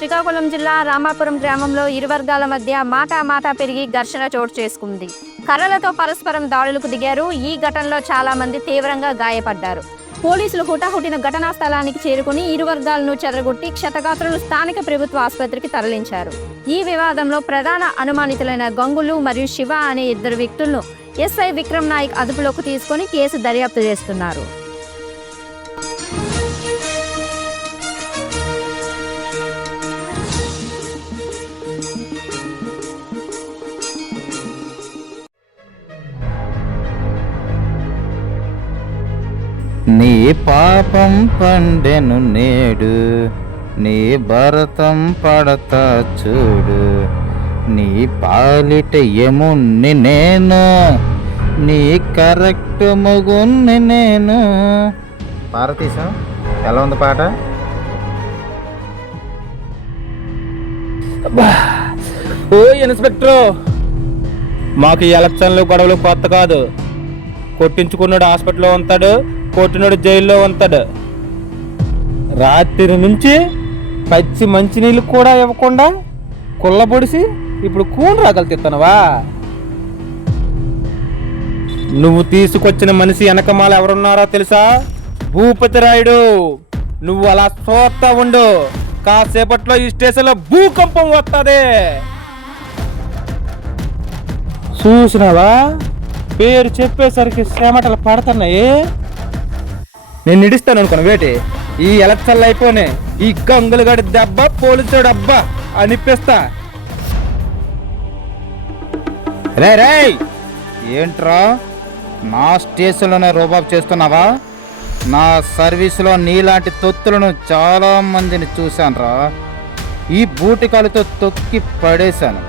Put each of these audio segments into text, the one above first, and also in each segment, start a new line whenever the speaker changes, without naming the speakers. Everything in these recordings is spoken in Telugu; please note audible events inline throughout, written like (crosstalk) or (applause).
శ్రీకాకుళం జిల్లా రామాపురం గ్రామంలో ఇరు వర్గాల మధ్య మాటా మాటా పెరిగి ఘర్షణ చోటు చేసుకుంది. కర్రలతో పరస్పరం దాడులకు దిగారు. ఈ ఘటనలో చాలా మంది తీవ్రంగా గాయపడ్డారు. పోలీసులు హుటాహుటిన ఘటనా స్థలానికి చేరుకుని ఇరు వర్గాలను చెదరగొట్టి క్షతగాత్రులు స్థానిక ప్రభుత్వ ఆసుపత్రికి తరలించారు. ఈ వివాదంలో ప్రధాన అనుమానితులైన గంగులు మరియు శివ అనే ఇద్దరు వ్యక్తులను ఎస్ఐ విక్రమ్ నాయక్ అదుపులోకి తీసుకొని కేసు దర్యాప్తు చేస్తున్నారు.
పాపం పండెను నేడు నీ భరతం పడతా చూడు. నీ పాలిట ఎముణ్ణి నేను నీ కరెక్ట్ మొగుణ్ణి నేను. పారతీశం ఎలా ఉంది పాట?
ఓ ఇన్స్పెక్టర్ మాకు ఎలక్షన్లు గొడవలు కొత్త కాదు. కొట్టించుకున్నాడు హాస్పిటల్లో ఉంటాడు కొట్టినాడు జైల్లో ఉంటాడు. రాత్రి నుంచి పచ్చి మంచినీళ్ళు కూడా ఇవ్వకుండా కుళ్ళబొడిసి ఇప్పుడు కూన్ రాగలు తిత్తనవా? నువ్వు తీసుకొచ్చిన మనిషి వెనకమాల ఎవరున్నారో తెలుసా? భూపతి రాయుడు నువ్వు అలా చూస్తా ఉండు. కాసేపట్లో ఈ స్టేషన్లో భూకంపం వస్తుంది చూసినావా? పేరు చెప్పేసరికి శ్రమటలు పడుతున్నాయి. నేను నిడుస్తాను అనుకున్నా వేటి. ఈ ఎలక్షన్లు అయిపోయినాయి. ఈ గంగులు దెబ్బ పోలీసుడు అబ్బా అనిపిస్తా.
రే రే ఏంట్రా? నా స్టేషన్లోనే రోబాబ్ చేస్తున్నావా? నా సర్వీసులో నీలాంటి తొత్తులను చాలా మందిని చూశానురా. ఈ బూటికాలతో తొక్కి పడేశాను.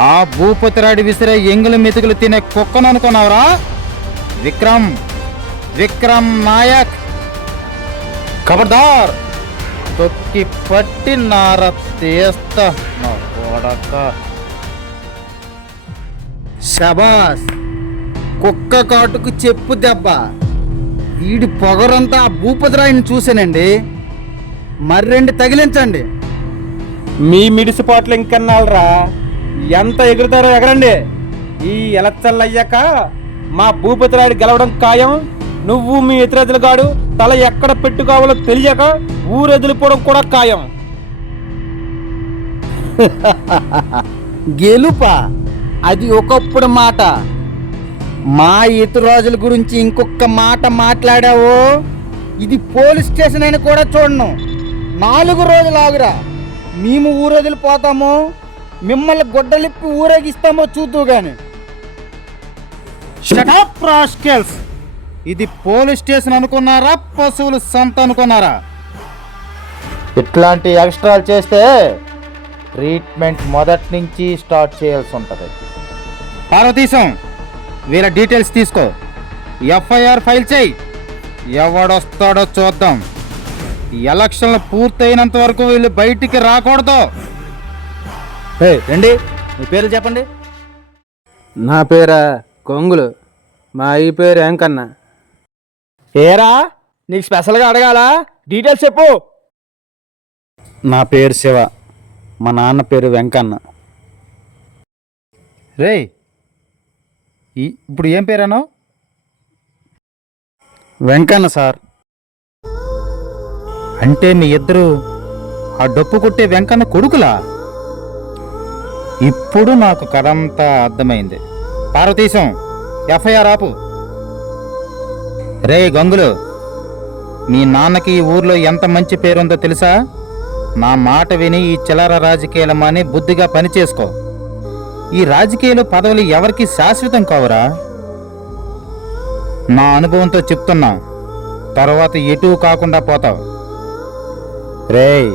ఆ భూపతిరాడి విసిరే ఎంగులు మెతుకులు తినే కుక్కను అనుకున్నావురా? విక్రమ్! విక్రమ్ నాయక్. ఖబర్దార్. తొక్కి పట్టి నార తీస్తా నా కొడక. శబాస్ కుక్క కాటుకు చెప్పు దెబ్బ. వీడి పొగరంతా ఆ భూపతిరాయిని చూశానండి. మర్రెండి తగిలించండి.
మీ మిడిసిపాట్లు ఇంకన్నాళ్ళరా? ఎంత ఎగురుతారో ఎగరండి. ఈ ఎలక్షన్లు అయ్యాక మా భూపతిరాయుడు గెలవడం ఖాయం. నువ్వు మీ ఇతరజులు తల ఎక్కడ పెట్టుకోవాలో తెలియక ఊరెదిలిపోవడం కూడా ఖాయం. (laughs)
గెలుపా? అది ఒకప్పుడు మాట. మా ఇతరాజుల గురించి ఇంకొక మాట మాట్లాడావో? ఇది పోలీస్ స్టేషన్ అని కూడా చూడను. నాలుగు రోజులు ఆగురా. మేము ఊరొదిలిపోతామో? మిమ్మల్ని గొడ్డలిప్పి ఊరేగిస్తామో చూద్దు కానీ షటప్ రాస్కెల్స్ ఇది పోలీస్ స్టేషన్ అనుకున్నారా? పశువులు సంత అనుకున్నారా? ఇట్లాంటి ఎక్స్ట్రాలు చేస్తే ట్రీట్మెంట్ మొదటి నుంచి స్టార్ట్ చేయాల్సి ఉంటుంది. పార్వతీశం వీళ్ళ డీటెయిల్స్ తీసుకో. ఎఫ్ఐఆర్ ఫైల్ చేయి. ఎవడొస్తాడో చూద్దాం. ఈ ఎలక్షన్లు పూర్తయినంత వరకు వీళ్ళు బయటికి రాకూడదు.
రండి. మీ పేరు చెప్పండి. నా పేరా కొంగులు. మా అయ్య పేరు ఏంకన్నా ఏరా? నీకు స్పెషల్గా అడగాల? డీటెయిల్స్ చెప్పు.
నా పేరు శివ. మా నాన్న పేరు వెంకన్న. రే ఇప్పుడు ఏం పేరాను వెంకన్న సార్. అంటే మీ ఇద్దరు ఆ డప్పు కొట్టే వెంకన్న కొడుకులా? ఇప్పుడు నాకు కథంతా అర్థమైంది. పార్వతీశం ఎఫ్ఐఆర్ ఆపు. రే గంగులు మీ నాన్నకి ఈ ఊర్లో ఎంత మంచి పేరుందో తెలుసా? నా మాట విని ఈ చిల్లర రాజకీయాలమని బుద్ధిగా పనిచేసుకో ఈ రాజకీయాలు పదవులు ఎవరికి శాశ్వతం కావురా? నా అనుభవంతో చెప్తున్నా తర్వాత ఎటూ కాకుండా పోతావు. రేయ్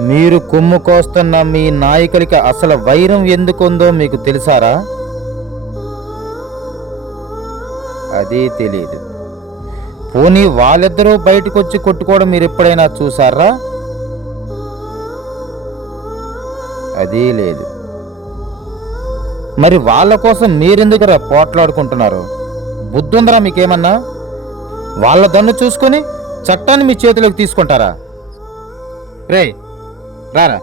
మీరు కొమ్ము కోస్తున్న మీ నాయకులకి అసలు వైరం ఎందుకుందో మీకు తెలుసారా? అదే తెలియదు పోనీ వాళ్ళిద్దరూ బయటకొచ్చి కొట్టుకోవడం మీరు ఎప్పుడైనా చూసారా అదీ లేదు. మరి వాళ్ళ కోసం మీరెందుకురా పోట్లాడుకుంటున్నారు? బుద్ధుందరా మీకేమన్నా? వాళ్ళ దన్ను చూసుకొని చట్టాన్ని మీ చేతిలోకి తీసుకుంటారా? రే రారా.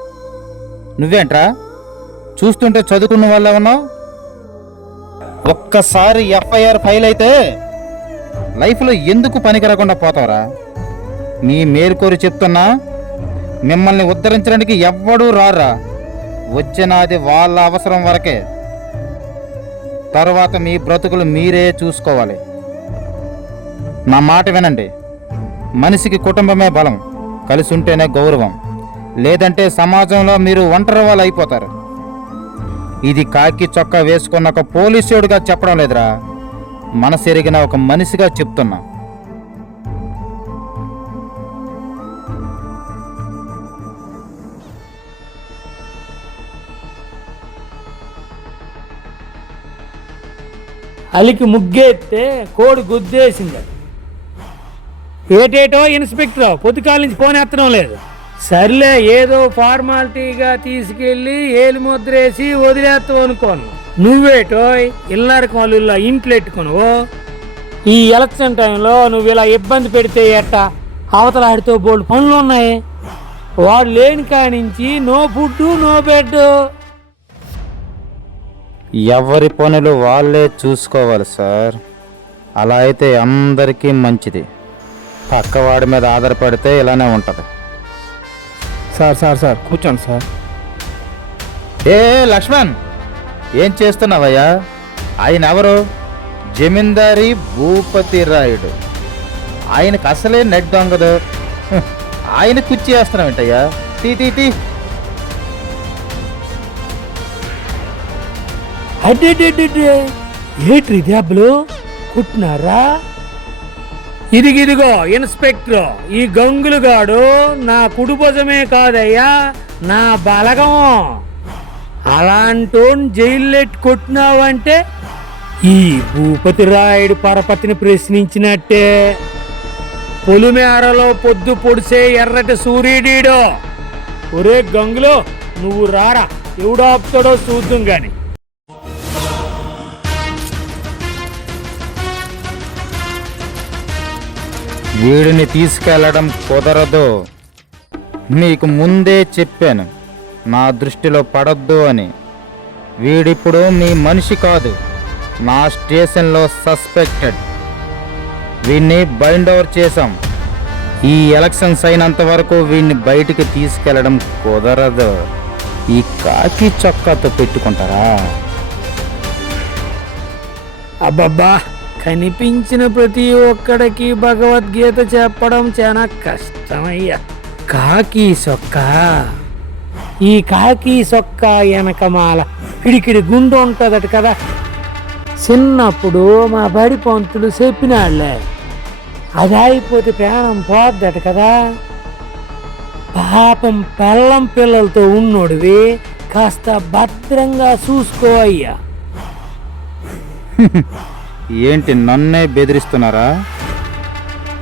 నువ్వేంట్రా? చూస్తుంటే చదువుకున్న వాళ్ళ ఉన్నావు ఒక్కసారి ఎఫ్ఐఆర్ ఫైల్ అయితే లైఫ్లో ఎందుకు పనికిరాకుండా పోతారా మీ మేలుకోరి చెప్తున్నా మిమ్మల్ని ఉద్ధరించడానికి ఎవ్వడూ రారా వచ్చినది వాళ్ళ అవసరం వరకే. తర్వాత మీ బ్రతుకులు మీరే చూసుకోవాలి. నా మాట వినండి. మనిషికి కుటుంబమే బలం కలిసి ఉంటేనే గౌరవం. లేదంటే సమాజంలో మీరు ఒంటరి వాళ్ళు అయిపోతారు. ఇది కాకి చొక్కా వేసుకున్నాక పోలీసుడిగా చెప్పడం లేదురా. మనసెరిగిన ఒక మనిషిగా చెప్తున్నా.
అలికి ముగ్గేస్తే కోడి గుద్దేసింది. ఏటేటో ఇన్స్పెక్టర్ పొద్దుకాల నుంచి ఫోన్ ఎత్తడం లేదు. సర్లే ఏదో ఫార్మాలిటీగా తీసుకెళ్ళి ఏలి ముద్రేసి వదిలేస్తాం అనుకోను. నువ్వేటో ఇల్లరికి వాళ్ళు ఇలా ఇంట్లో ఎట్టుకున్నావు? ఈ ఎలక్షన్ టైంలో నువ్వు ఇలా ఇబ్బంది పెడితే ఎట్ట? అవతల ఆడితో బోల్డ్ పనులు ఉన్నాయి. వాడు లేని కానించి నో ఫుడ్ నో బెడ్.
ఎవరి పనులు వాళ్ళే చూసుకోవాలి సార్. అలా అయితే అందరికీ మంచిది. పక్కవాడి మీద ఆధారపడితే ఇలానే ఉంటుంది.
సార్ సార్ సార్ కూర్చోండి సార్.
ఏ లక్ష్మణ్! ఏం చేస్తున్నావయ్యా? ఆయన ఎవరు జమీందారి భూపతి రాయుడు. ఆయనకు అసలే నెట్ దొంగదు. ఆయన కుర్చీ వేస్తున్నావేంటయ్యా టీ టీ టీ
అడ్డే ఏట్రి దెబ్బలు? కుట్టినారా? ఇదిగిదిగో ఇన్స్పెక్టర్ ఈ గంగులుగాడు నా కుడిభుజమే కాదయ్యా నా బలగం. అలాంటోని జైల్లెట్ కొట్టినావంటే ఈ భూపతి రాయుడు పరపతిని ప్రశ్నించినట్టే పొలిమేరలో పొద్దు పొడిసే ఎర్రటి సూర్యుడీడో. ఒరే గంగులో నువ్వు రారా ఎవడాపుతాడో చూద్దాం గాని.
వీడిని తీసుకెళ్ళడం కుదరదు. నీకు ముందే చెప్పాను. నా దృష్టిలో పడొద్దు అని. వీడిప్పుడు మీ మనిషి కాదు నా స్టేషన్లో సస్పెక్టెడ్. వీడిని బైండ్ ఓవర్ చేశాం. ఈ ఎలక్షన్స్ అయినంత వరకు వీడిని బయటికి తీసుకెళ్ళడం కుదరదు. ఈ కాకి చొక్కాతో పెట్టుకుంటారా?
అబ్బబ్బా కనిపించిన ప్రతి ఒక్కడికి భగవద్గీత చెప్పడం చాలా కష్టమయ్యా. కాకి చొక్కా. ఈ కాకి సొక్క వెనకమాల పిడికిడి గుండు ఉంటుందట కదా. చిన్నప్పుడు మా బడి పంతులు చెప్పినాళ్ళే అది అయిపోతే ప్రాణం పోద్దట కదా. పాపం పెళ్ళం పిల్లలతో ఉన్నోడివి కాస్త భద్రంగా చూసుకో అయ్యా.
ఏంటి నన్నే బెదిరిస్తున్నారా?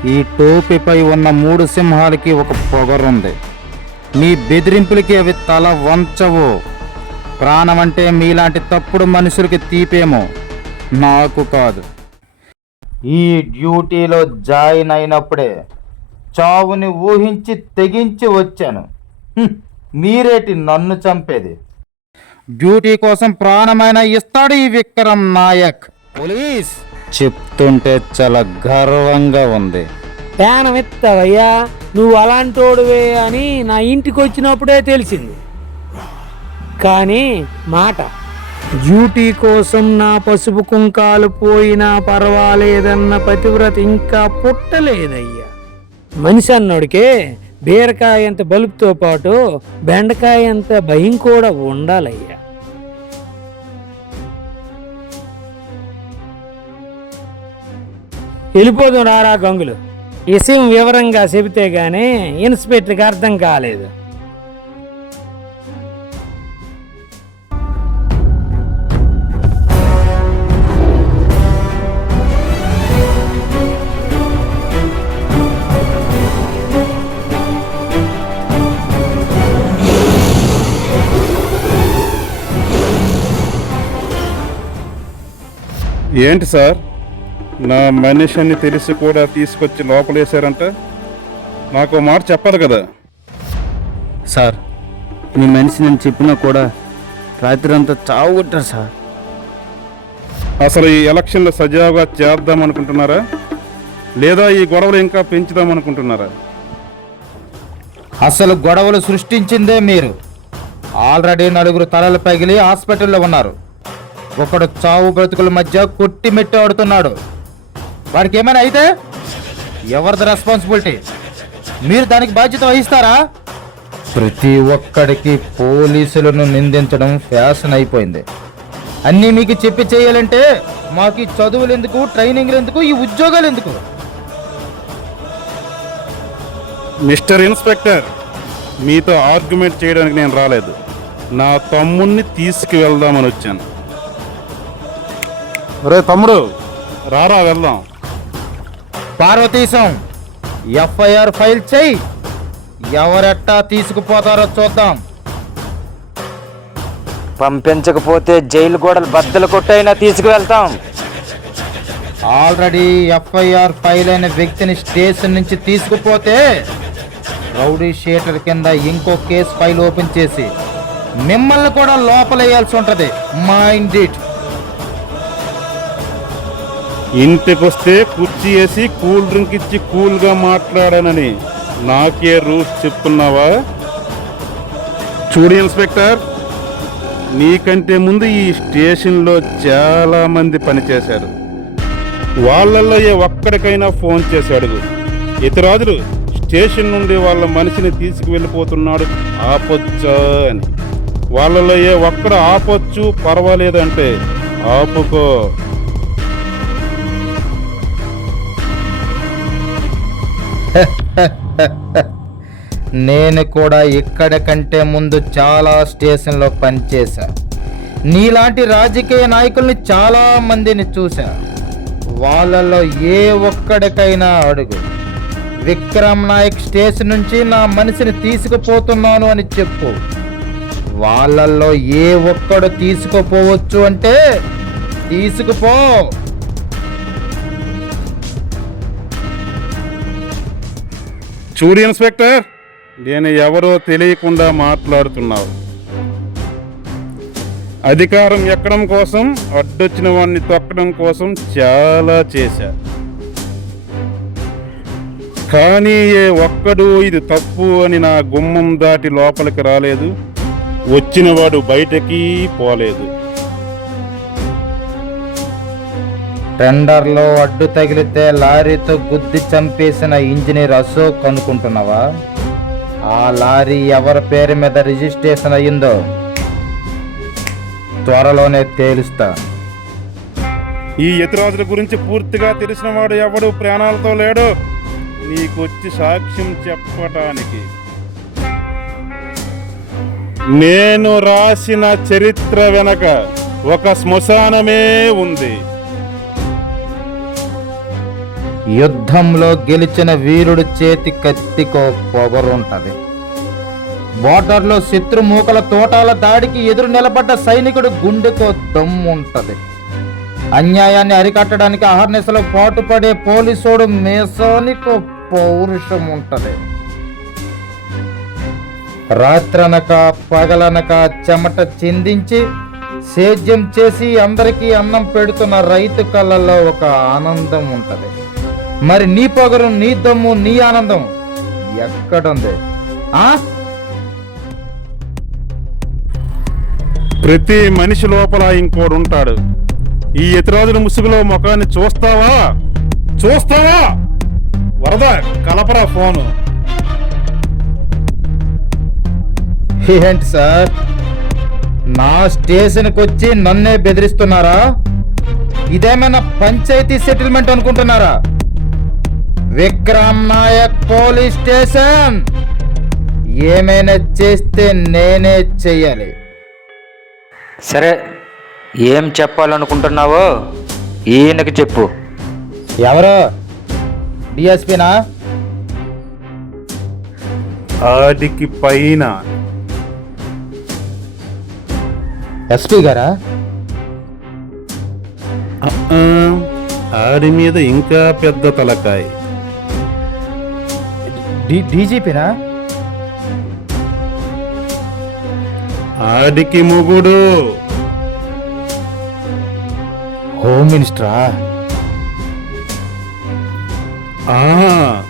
ఈ టోపీపై ఉన్న మూడు సింహాలకి ఒక పొగరుంది. మీ బెదిరింపులకి అవి తల వంచవు. ప్రాణం అంటే మీలాంటి తప్పుడు మనుషులకి తీపేమో నాకు కాదు. ఈ డ్యూటీలో జాయిన్ అయినప్పుడే చావుని ఊహించి తెగించి వచ్చాను. మీరేటి నన్ను చంపేది? డ్యూటీ కోసం ప్రాణమైన ఇస్తాడు ఈ విక్రమ్ నాయక్. పోలీస్! చెప్తుంటే చాలా గర్వంగా ఉంది.
ప్రాణం ఎత్తావయ్యా నువ్వు అలాంటోడువే అని నా ఇంటికి వచ్చినప్పుడే తెలిసింది. కానీ మాట డ్యూటీ కోసం నా పసుపు కుంకాలు పోయినా పర్వాలేదన్న పతివ్రత ఇంకా పుట్టలేదయ్యా. మనిషి అన్నోడికే బీరకాయ అంత బలుపుతో పాటు బెండకాయ అంత భయం కూడా ఉండాలయ్యా. వెళ్ళిపోదాం రారా గంగులు. విషయం వివరంగా చెబితే గానీ ఇన్స్పెక్టర్కి అర్థం కాలేదు.
ఏంటి సార్? నా మనిషిని తెలిసి కూడా తీసుకొచ్చి లోపలేశారంట? నాకు మాట చెప్పాలి కదా.
సార్ మీ మనిషి నేను చెప్పినా కూడా రాత్రి అంతా చావు కొట్టారు సార్.
అసలు ఈ ఎలక్షన్లు సజావుగా చేద్దాం అనుకుంటున్నారా లేదా ఈ గొడవలు ఇంకా పెంచుదాం అనుకుంటున్నారా
అసలు గొడవలు సృష్టించిందే మీరు. ఆల్రెడీ నలుగురు తలలు పగిలి హాస్పిటల్లో ఉన్నారు. ఒకడు చావు బ్రతుకుల మధ్య కొట్టి మెట్టి ఆడుతున్నాడు. వాడికి ఏమైనా అయితే ఎవరిది రెస్పాన్సిబిలిటీ మీరు దానికి బాధ్యత వహిస్తారా? ప్రతి ఒక్కడికి పోలీసులను నిందించడం ఫ్యాషన్ అయిపోయింది. అన్నీ మీకు చెప్పి చేయాలంటే మాకు ఈ చదువులు ఎందుకు ట్రైనింగ్లు ఎందుకు ఈ ఉద్యోగాలు ఎందుకు?
మిస్టర్ ఇన్స్పెక్టర్ మీతో ఆర్గ్యుమెంట్ చేయడానికి నేను రాలేదు. నా తమ్ముణ్ణి తీసుకువెళ్దామని వచ్చాను. రే తమ్ముడు. రారా వెళ్దాం.
పార్వతీశం ఎఫ్ఐఆర్ ఫైల్ చేయి ఎవరెట్టా తీసుకుపోతారో చూద్దాం.
పంపించకపోతే జైలు గోడలు బద్దలు కొట్టైనా తీసుకువెళ్తాం.
ఆల్రెడీ ఎఫ్ఐఆర్ ఫైల్ అయిన వ్యక్తిని స్టేషన్ నుంచి తీసుకుపోతే రౌడీ షీటర్ కింద ఇంకో కేసు ఫైల్ ఓపెన్ చేసి మిమ్మల్ని కూడా లోపలేయాల్సి ఉంటది. Mind it.
ఇంటికి వస్తే కుర్చీ వేసి కూల్ డ్రింక్ ఇచ్చి కూల్గా మాట్లాడానని. నాకే రూల్స్ చెప్తున్నావా? చూడు ఇన్స్పెక్టర్ నీకంటే ముందు ఈ స్టేషన్లో చాలామంది పనిచేశారు. వాళ్ళల్లో ఏ ఒక్కడికైనా ఫోన్ చేసి అడుగు ఇతరాజులు స్టేషన్ నుండి వాళ్ళ మనిషిని తీసుకువెళ్ళిపోతున్నాడు. ఆపొచ్చా అని. వాళ్ళలో ఏ ఒక్కడ ఆపొచ్చు పర్వాలేదంటే ఆపుకో. (laughs)
నేను కూడా ఇక్కడ కంటే ముందు చాలా స్టేషన్లో పనిచేశా. నీలాంటి రాజకీయ నాయకుల్ని చాలా మందిని చూసా వాళ్ళలో ఏ ఒక్కడికైనా అడుగు. విక్రమ్ నాయక్ స్టేషన్ నుంచి నా మనిషిని తీసుకుపోతున్నాను అని చెప్పు. వాళ్ళల్లో ఏ ఒక్కడు తీసుకుపోవచ్చు అంటే తీసుకుపో.
చూడు ఇన్స్పెక్టర్. నేను ఎవరో తెలియకుండా మాట్లాడుతున్నావు. అధికారం ఎక్కడం కోసం అడ్డొచ్చిన వాడిని తొక్కడం కోసం చాలా చేశా. కానీ ఏ ఒక్కడు ఇది తప్పు అని నా గుమ్మం దాటి లోపలికి రాలేదు. వచ్చినవాడు బయటకి పోలేదు.
టెండర్లో అడ్డు తగిలితే లారీతో గుద్ది చంపేసిన ఇంజనీర్ అశోక్ అనుకుంటున్నావా? ఆ లారీ ఎవరి పేరు మీద రిజిస్ట్రేషన్ అయ్యిందో త్వరలోనే తేలుస్తా.
ఈ యతిరాజుల గురించి పూర్తిగా తెలిసిన వాడు ఎవడు? ప్రాణాలతో లేడు. నీకొచ్చి సాక్ష్యం చెప్పటానికి. నేను రాసిన చరిత్ర వెనక ఒక శ్మశానమే ఉంది.
యుద్ధంలో గెలిచిన వీరుడు చేతి కత్తికో పొగరుంటది. బోర్డర్లో శత్రు మూకల తోటాల దాడికి ఎదురు నిలబడ్డ సైనికుడు గుండెకో దమ్ముంటది. అన్యాయాన్ని అరికట్టడానికి అహర్నిశలో పాటుపడే పోలీసోడు మేసానికో పౌరుషం ఉంటది రాత్రనక పగలనక చెమట చిందించి సేద్యం చేసి అందరికీ అన్నం పెడుతున్న రైతు కళ్ళల్లో ఒక ఆనందం ఉంటది మరి నీ పొగరు నీ దమ్ము నీ ఆనందం ఎక్కడుంది? ఆ?
ప్రతి మనిషి లోపల ఇంకోడు ఉంటాడు. ఈ యతిరాజుల ముసుగులో ముఖాన్ని చూస్తావా? చూస్తావా? వరద కలపరా ఫోను.
ఏంటి సార్ నా స్టేషన్కి వచ్చి నన్నే బెదిరిస్తున్నారా? ఇదేమైనా పంచాయతీ సెటిల్మెంట్ అనుకుంటున్నారా? Vikram Nayak police station. ఏమైనా చేస్తే నేనే చెయ్యాలి
సరే ఏం చెప్పాలనుకుంటున్నావో ఈయనకి చెప్పు.
ఎవరు? డిఎస్పీనా?
ఆడికి పైన.
ఎస్పీ గారా?
ఆడి మీద ఇంకా పెద్ద తలకాయ.
డీజీపీనా?
ఆడికి మొగుడు.
హోమ్ మినిస్టరా?
ఆ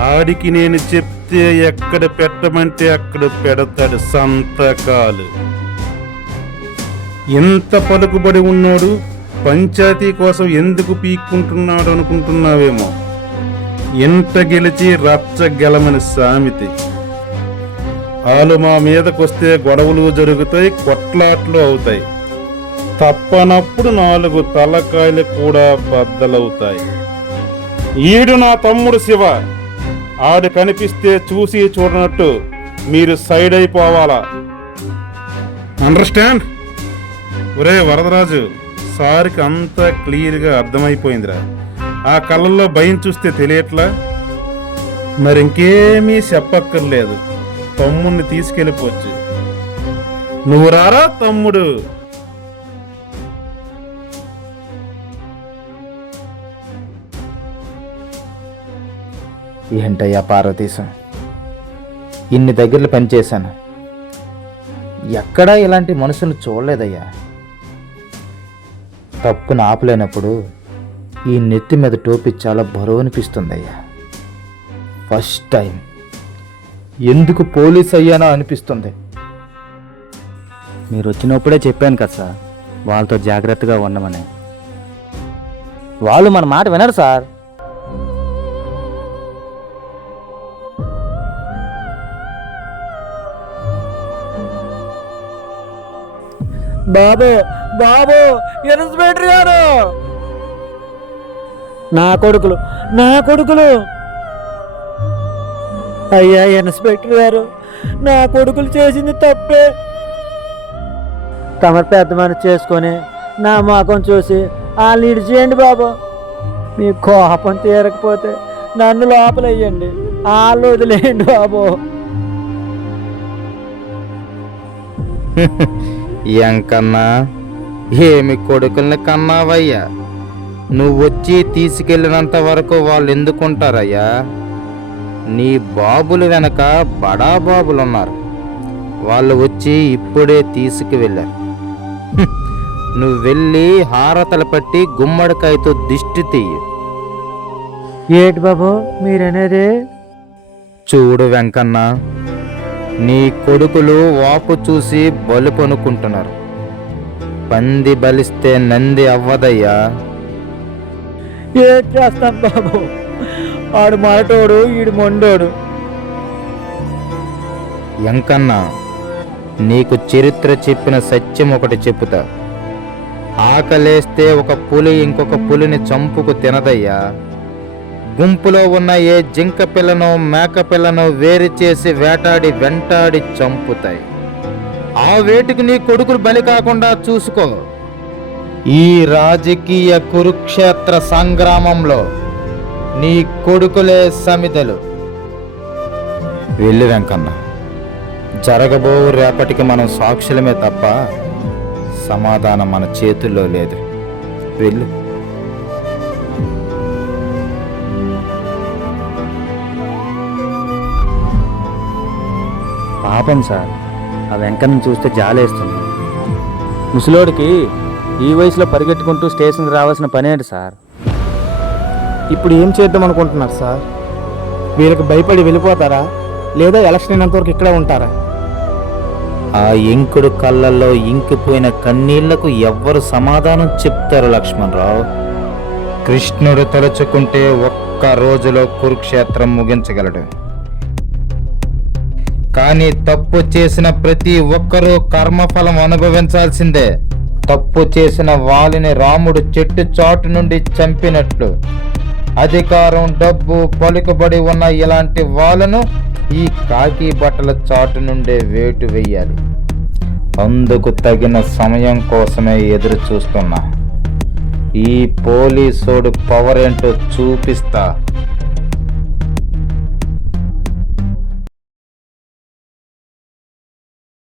ఆడికి నేను చెప్తే ఎక్కడ పెట్టమంటే అక్కడ పెడతాడు సంతకాలు. ఎంత పలుకుబడి ఉన్నాడు పంచాయతీ కోసం ఎందుకు పీక్కుంటున్నాడు అనుకుంటున్నావేమో. ఇంట గెలిచి రచ్చగలమని సామెతి. వాళ్ళు మా మీదకొస్తే గొడవలు జరుగుతాయి కొట్లాట్లు అవుతాయి. తప్పనప్పుడు నాలుగు తలకాయలు కూడా బద్దలవుతాయి. ఈడు నా తమ్ముడు శివ. ఆడు కనిపిస్తే చూసి చూడనట్టు మీరు సైడ్ అయిపోవాలా? అండర్స్టాండ్ ఒరే వరదరాజు సార్కి అంతా క్లియర్గా అర్థమైపోయిందిరా. ఆ కళ్ళల్లో భయం చూస్తే తెలియట్లా? మరి ఇంకేమీ చెప్పక్కర్లేదు. తమ్ముడిని తీసుకెళ్ళిపోవచ్చు. నువ్వు రారా తమ్ముడు?
ఏంటయ్యా పార్వతీశం? ఇన్ని దగ్గరలు పనిచేశాను ఎక్కడా ఇలాంటి మనుషులు చూడలేదయ్యా. తప్పును ఆపలేనప్పుడు ఈ నెత్తి మీద టోపీ చాలా బరువు అనిపిస్తుందయ్యా. ఫస్ట్ టైం ఎందుకు పోలీస్ అయ్యానో అనిపిస్తుంది.
మీరు వచ్చినప్పుడే చెప్పాను కదా సార్ వాళ్ళతో జాగ్రత్తగా ఉండమని. వాళ్ళు మన మాట వినరు సార్. బాబు బాబు ఇన్స్పెక్టర్ గారు! నా కొడుకులు నా కొడుకులు. అయ్యా ఇన్స్పెక్టర్ గారు నా కొడుకులు చేసింది తప్పే. తమరు పెద్ద మనసు చేసుకొని నా మొఖం చూసి వాళ్ళు ఇడిచేయండి బాబు. మీ కోపం తీరకపోతే నన్ను లోపలయ్యండి వాళ్ళు వదిలేయండి బాబు. (laughs)
ఎంకన్నా ఏమి కొడుకుల్ని కన్నావయ్యా? నువ్వు వచ్చి తీసుకెళ్ళినంత వరకు వాళ్ళు ఎందుకుంటారయ్యా నీ బాబులు వెనక బడా బాబులు ఉన్నారు వాళ్ళు వచ్చి ఇప్పుడే తీసుకువెళ్ళారు. నువ్వు వెళ్ళి హారతలు పట్టి గుమ్మడికాయతో దిష్టి తీయి.
ఏటి బాబు మీరనేది?
చూడు వెంకన్న నీ కొడుకులు వాపు చూసి బలుపు అనుకుంటున్నారు పంది బలిస్తే నంది అవ్వదయ్యా.
ఏం చేస్తాం బాబు? ఆడు మొరటోడు ఈడు మొండోడు.
ఎంకన్నా నీకు చరిత్ర చెప్పిన సత్యం ఒకటి చెప్పుతా. ఆకలేస్తే ఒక పులి ఇంకొక పులిని చంపుకు తినదయ్యా. గుంపులో ఉన్న ఏ జింక పిల్లను మేక పిల్లను వేరు చేసి వేటాడి వెంటాడి చంపుతాయి. ఆ వేటికి నీ కొడుకులు బలి కాకుండా చూసుకో. ఈ రాజకీయ కురుక్షేత్ర సంగ్రామంలో నీ కొడుకులే సమితలు వెళ్ళి వెంకన్న. జరగబో రేపటికి మనం సాక్షులమే తప్ప సమాధానం మన చేతుల్లో లేదు. వెళ్ళు.
పాపం సార్ ఆ వెంకన్న చూస్తే జాలేస్తుంది. ముసలోడికి ఈ వయసులో పరిగెట్టుకుంటూ స్టేషన్కి రావాల్సిన పనేంటి సార్?
ఇప్పుడు ఏం చేద్దాం అనుకుంటున్నారు సార్? వీళ్ళకి భయపడి వెళ్ళిపోతారా? లేదా ఎలక్షన్ అయినంత వరకు ఇక్కడే ఉంటారా?
ఆ ఇంకుడు కళ్ళల్లో ఇంకిపోయిన కన్నీళ్ళకు ఎవ్వరు సమాధానం చెప్తారు లక్ష్మణరావు. కృష్ణుడు తలుచుకుంటే ఒక్క రోజులో కురుక్షేత్రం ముగించగలడు. కానీ తప్పు చేసిన ప్రతి ఒక్కరూ కర్మఫలం అనుభవించాల్సిందే. తప్పు చేసిన వాలిని రాముడు చెట్టు చాటు నుండి చంపినట్లు. అధికారం డబ్బు పలుకుబడి ఉన్న ఇలాంటి వాళ్ళను ఈ కాకి బట్టల చాటు నుండే వేటు వేయాలి అందుకు తగిన సమయం కోసమే ఎదురు చూస్తున్నా. ఈ పోలీసోడు పవర్ ఏంటో చూపిస్తా.